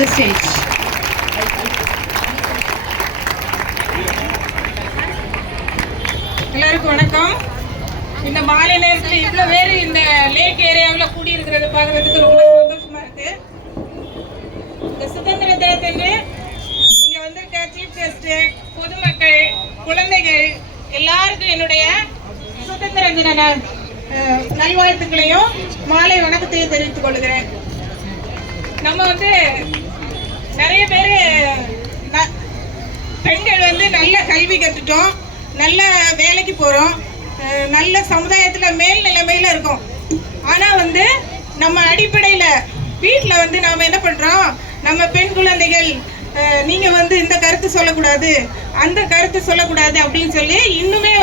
the stage. எல்லாருக்கும் வணக்கம். இந்த மாலை நேரத்தில் இவ்வளவு பேர் இந்த லேக் ஏரியாவில் கூடி இருக்கிறத பார்க்கறதுக்கு ரொம்ப சந்தோஷமா இருக்கு. இந்த சுதந்திர தினத்தன்று இங்க வந்திருக்க சீஃப் கெஸ்ட், பொதுமக்கள், குழந்தைகள் எல்லாருக்கும் என்னுடைய சுதந்திர தின நல்வாழ்த்துக்களையும் மாலை வணக்கத்தையும் தெரிவித்துக் கொள்கிறேன். நம்ம நிறைய பேர் பெண்கள் நல்ல கல்வி கற்றுட்டோம், நல்ல வேலைக்கு போகிறோம், நல்ல சமுதாயத்தில் மேல் நிலைமையில் இருக்கோம். ஆனால் நம்ம அடிப்படையில் வீட்டில் நாம் என்ன பண்ணுறோம், நம்ம பெண் குழந்தைகள் நீங்கள் இந்த கருத்து சொல்லக்கூடாது, அந்த கருத்து சொல்லக்கூடாது அப்படின்னு சொல்லி இன்னுமே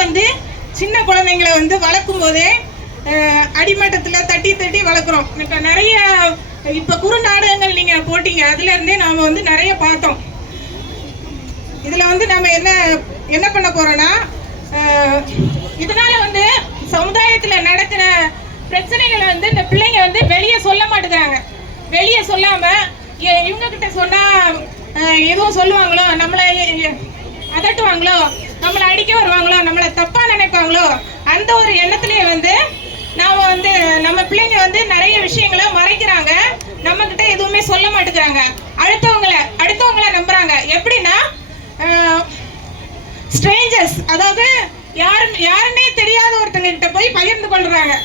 சின்ன குழந்தைங்களை வளர்க்கும் போதே அடிமட்டத்தில் தட்டி தட்டி வளர்க்குறோம். இப்போ நிறைய குறு நாடகங்கள் நீங்கள் போட்டீங்க, அதுலேருந்தே நாம் நிறைய பார்த்தோம். இதில் நம்ம என்ன பண்ண போகிறோன்னா, இதனால சமுதாயத்தில் நடக்கிற பிரச்சனைகளை இந்த பிள்ளைங்க வெளியே சொல்ல மாட்டேங்கிறாங்க. வெளியே சொல்லாமல் இவங்க கிட்ட சொன்னால் எதுவும் சொல்லுவாங்களோ, நம்மளை அதட்டுவாங்களோ, நம்மளை அடிக்க வருவாங்களோ, நம்மளை தப்பாக நினைப்பாங்களோ, அந்த ஒரு எண்ணத்துலேயே நாம் நம்ம பிள்ளைங்க நிறைய விஷயங்களை மறைக்கிறாங்க, நம்ம கிட்ட எதுவுமே சொல்ல மாட்டேங்கிறாங்க. அடுத்தவங்களை நம்புறாங்க. எப்படின்னா ஸ்ட்ரேஞ்சர்ஸ், அதாவது யாருன்னே தெரியாத ஒருத்தங்க கிட்ட போய் பகிர்ந்து கொள்றாங்க.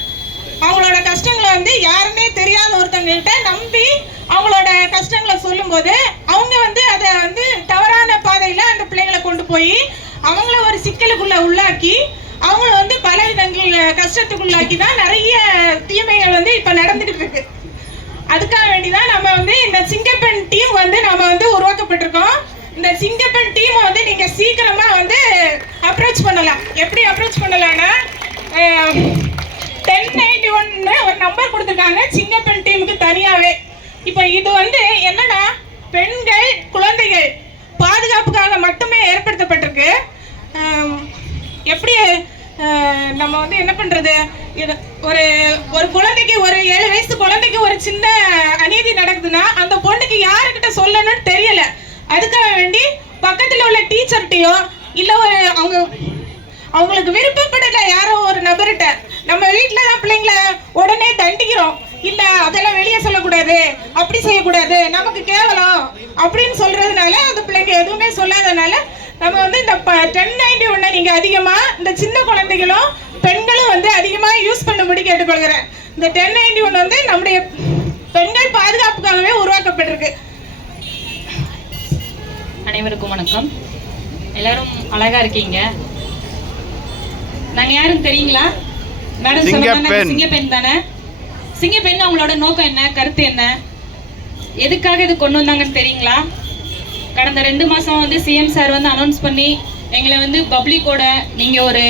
அவங்களோட கஷ்டங்களை யாருன்னே தெரியாத ஒருத்தங்க கிட்ட நம்பி அவங்களோட கஷ்டங்களை சொல்லும் போது அவங்க அதை தவறான பாதையில அந்த பிள்ளைங்களை கொண்டு போய் அவங்கள ஒரு சிக்கலுக்குள்ள உள்ளாக்கி அவங்கள பல விதங்கள் கஷ்டத்துக்குள்ளாக்கி தான் நிறைய தீமைகள் இப்ப நடந்துகிட்டு இருக்கு. அதுக்காக வேண்டிதான் நம்ம இந்த சிங்கப்பெண் டீம் நாம உருவாக்கப்பட்டிருக்கோம். இந்த சிங்கப்பெண் டீமை நீங்க சீக்கிரமா அப்ரோச் பண்ணலாம். எப்படி அப்ரோச் பண்ணலாம்னா 1091 ஒரு நம்பர் கொடுத்துருக்காங்க சிங்கப்பெண் டீமுக்கு தனியாவே. இப்போ இது என்னன்னா பெண்கள் குழந்தைகள் பாதுகாப்புக்காக மட்டுமே ஏற்படுத்தப்பட்டிருக்கு. எப்படி நம்ம என்ன பண்றது, ஒரு குழந்தைக்கு, ஒரு 7 வயசு குழந்தைக்கு ஒரு சின்ன அநீதி நடக்குதுன்னா அந்த பொண்ணுக்கு யாருக்கிட்ட சொல்லணும்னு தெரியல. அதுக்காக வேண்டி பக்கத்துல உள்ள டீச்சர்கிட்டயோ இல்ல அவங்களுக்கு விருப்பப்படல யாரோ ஒரு நபர்கிட்ட, நம்ம வீட்டுல தான் பிள்ளைங்களை உடனே தண்டிக்கிறோம். இல்ல அதெல்லாம் வெளியே சொல்லக்கூடாது, அப்படி செய்யக்கூடாது, நமக்கு கேவலம் அப்படின்னு சொல்றதுனால அந்த பிள்ளைங்க எதுவுமே சொல்லாதனால நம்ம இந்த 1091 நீங்க அதிகமா இந்த சின்ன குழந்தைகளும் பெண்களும் அதிகமா யூஸ் பண்ணும்படி கேட்டுக்கொள்கிறேன். இந்த 1091 நம்முடைய பெண்கள் பாதுகாப்புக்காகவே உருவாக்கப்பட்டிருக்கு. அனைவருக்கும் வணக்கம். எல்லாரும் அழகா இருக்கீங்க. நாங்க யாரும் தெரியுங்களா? மேடம் சொன்னாங்க சிங்கப்பெண் தானே. சிங்கப்பெண் அவங்களோட நோக்கம் என்ன, கருத்து என்ன, எதுக்காக இது கொண்டு வந்தாங்கன்னு தெரியுங்களா? கடந்த 2 மாசம் சிஎம் சார் அனௌன்ஸ் பண்ணி எங்களை பப்ளிக்கோட நீங்க ஒரு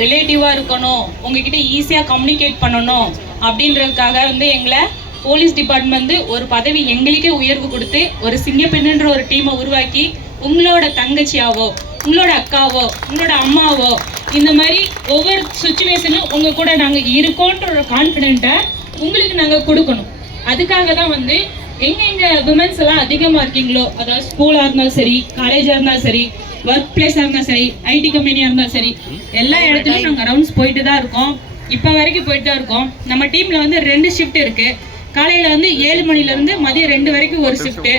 ரிலேட்டிவா இருக்கணும், உங்ககிட்ட ஈஸியா கம்யூனிகேட் பண்ணணும் அப்படின்றதுக்காக எங்களை போலீஸ் டிபார்ட்மெண்ட் ஒரு பதவி எங்களுக்கே உயர்வு கொடுத்து ஒரு சிங்கப்பெண்ணுன்ற ஒரு டீமை உருவாக்கி உங்களோட தங்கச்சியாவோ, உங்களோட அக்காவோ, உங்களோட அம்மாவோ, இந்த மாதிரி ஒவ்வொரு சுச்சுவேஷனும் உங்க கூட நாங்கள் இருக்கோன்ற ஒரு கான்ஃபிடென்ட்டை உங்களுக்கு நாங்கள் கொடுக்கணும். அதுக்காக தான் எங்க விமன்ஸ் எல்லாம் அதிகமாக இருக்கீங்களோ, அதாவது ஸ்கூலாக இருந்தாலும் சரி, காலேஜாக இருந்தாலும் சரி, ஒர்க் பிளேஸாக இருந்தாலும் சரி, ஐடி கம்பெனியாக இருந்தாலும் சரி, எல்லா இடத்துலையும் நாங்கள் ரவுண்ட்ஸ் போயிட்டு தான் இருக்கோம். இப்போ வரைக்கும் போயிட்டு தான் இருக்கோம். நம்ம டீமில் 2 ஷிஃப்ட் இருக்குது. காலையில் 7 மணிலேருந்து மதியம் 2 வரைக்கும் ஒரு ஷிஃப்ட்டு,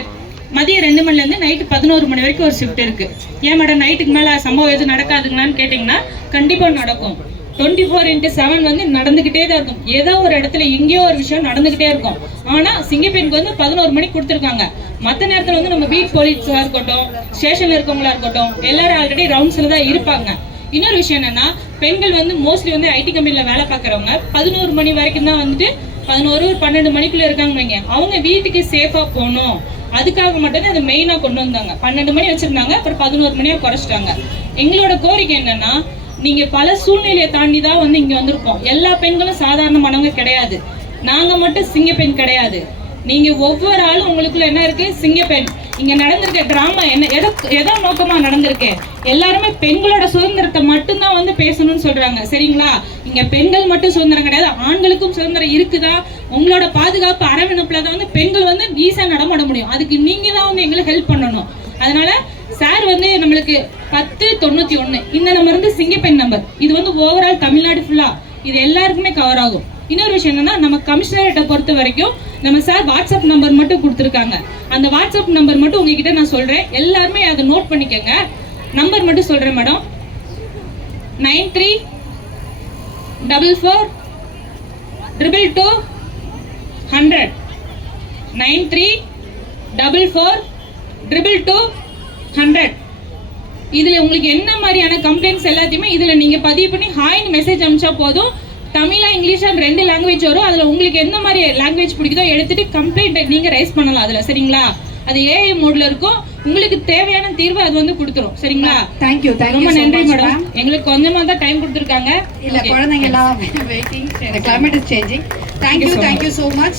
மதியம் 2 மணிலேருந்து நைட்டு 11 மணி வரைக்கும் ஒரு ஷிஃப்ட் இருக்குது. ஏன் மேடம் நைட்டுக்கு மேலே சம்பவம் எதுவும் நடக்காதுங்களான்னு கேட்டிங்கன்னா கண்டிப்பாக நடக்கும். 24/7 நடந்துக்கிட்டே தான் இருக்கும். ஏதோ ஒரு இடத்துல எங்கேயோ ஒரு விஷயம் நடந்துக்கிட்டே இருக்கும். ஆனால் சிங்கப்பெண்ணுக்கு 11 மணிக்கு கொடுத்துருக்காங்க. மற்ற நேரத்தில் நம்ம பீட் போலீஸாக இருக்கட்டும், ஸ்டேஷனில் இருக்கவங்களா இருக்கட்டும், எல்லாரும் ஆல்ரெடி ரவுண்ட்ஸில் தான் இருப்பாங்க. இன்னொரு விஷயம் என்னன்னா, பெண்கள் மோஸ்ட்லி ஐடி கம்பெனியில் வேலை பார்க்குறவங்க 11 மணி வரைக்கும் தான் 11-12 மணிக்குள்ள இருக்காங்க வைங்க. அவங்க வீட்டுக்கு சேஃபா போகணும், அதுக்காக மட்டும்தான் அதை மெயினாக கொண்டு வந்தாங்க. 12 மணி வச்சிருந்தாங்க, அப்புறம் 11 மணியாக குறைச்சிட்டாங்க. எங்களோட கோரிக்கை என்னன்னா, நீங்க பல சூழ்நிலையை தாண்டி தான் இங்க வந்திருக்கோம். எல்லா பெண்களும் சாதாரணமானவங்க கிடையாது. நாங்க மட்டும் சிங்கப்பெண் கிடையாது. நீங்க ஒவ்வொரு ஆளும் உங்களுக்குள்ள என்ன இருக்கு, சிங்கப்பெண். இங்க நடந்திருக்க டிராமா என்ன, எதோ நோக்கமா நடந்திருக்கு. எல்லாருமே பெண்களோட சுதந்திரத்தை மட்டும்தான் பேசணும்னு சொல்றாங்க. சரிங்களா? இங்க பெண்கள் மட்டும் சுதந்திரம் கிடையாது, ஆண்களுக்கும் சுதந்திரம் இருக்குதா. உங்களோட பாதுகாப்பு அரவணைப்புல தான் வந்து பெண்கள் வந்து ஈஸியா நடமாட முடியும். அதுக்கு நீங்க தான் வந்து எங்களுக்கு ஹெல்ப் பண்ணணும். அதனால சார் வந்து நம்மளுக்கு 1091 இந்த நம்பர் வந்து சிங்கப்பெண் நம்பர். இது வந்து ஓவரால் தமிழ்நாடு ஃபுல்லா இது எல்லாருக்குமே கவர் ஆகும். இன்னொரு விஷயம் என்னன்னா, நம்ம கமிஷனரேட்டை பொறுத்த வரைக்கும் நம்ம சார் வாட்ஸ்அப் நம்பர் மட்டும் கொடுத்துருக்காங்க. அந்த வாட்ஸ்அப் நம்பர் மட்டும் உங்ககிட்ட நான் சொல்றேன், எல்லாருமே அதை நோட் பண்ணிக்கோங்க. நம்பர் மட்டும் சொல்றேன் மேடம். 9344222100 9344222100. இதுல உங்களுக்கு என்ன மாதிரியான கம்ப்ளைண்ட்ஸ் எல்லாத்தையுமே இதுல நீங்க பதிவு பண்ணி ஹாய்னு மெசேஜ் அனுப்பிச்சா போதும். தமிழா இங்கிலீஷா 2 லாங்குவேஜ் வரும். அதுல உங்களுக்கு எந்த மாதிரி லாங்குவேஜ் பிடிக்குதோ எடுத்துட்டு கம்ப்ளைண்ட் நீங்க ரைஸ் பண்ணலாம் அதுல. சரிங்களா? அது ஏஐ மோட்ல இருக்கும். உங்களுக்கு தேவையான தீர்வு அது வந்து கொடுத்துரும். சரிங்களா? Thank you ரொம்ப so நன்றி much, மேடம். ma'am. எங்களுக்கு கொஞ்சமா தான் டைம் கொடுத்துருக்காங்க. இல்ல குழந்தைங்க எல்லாம் waiting, the climate is changing. Thank you so much.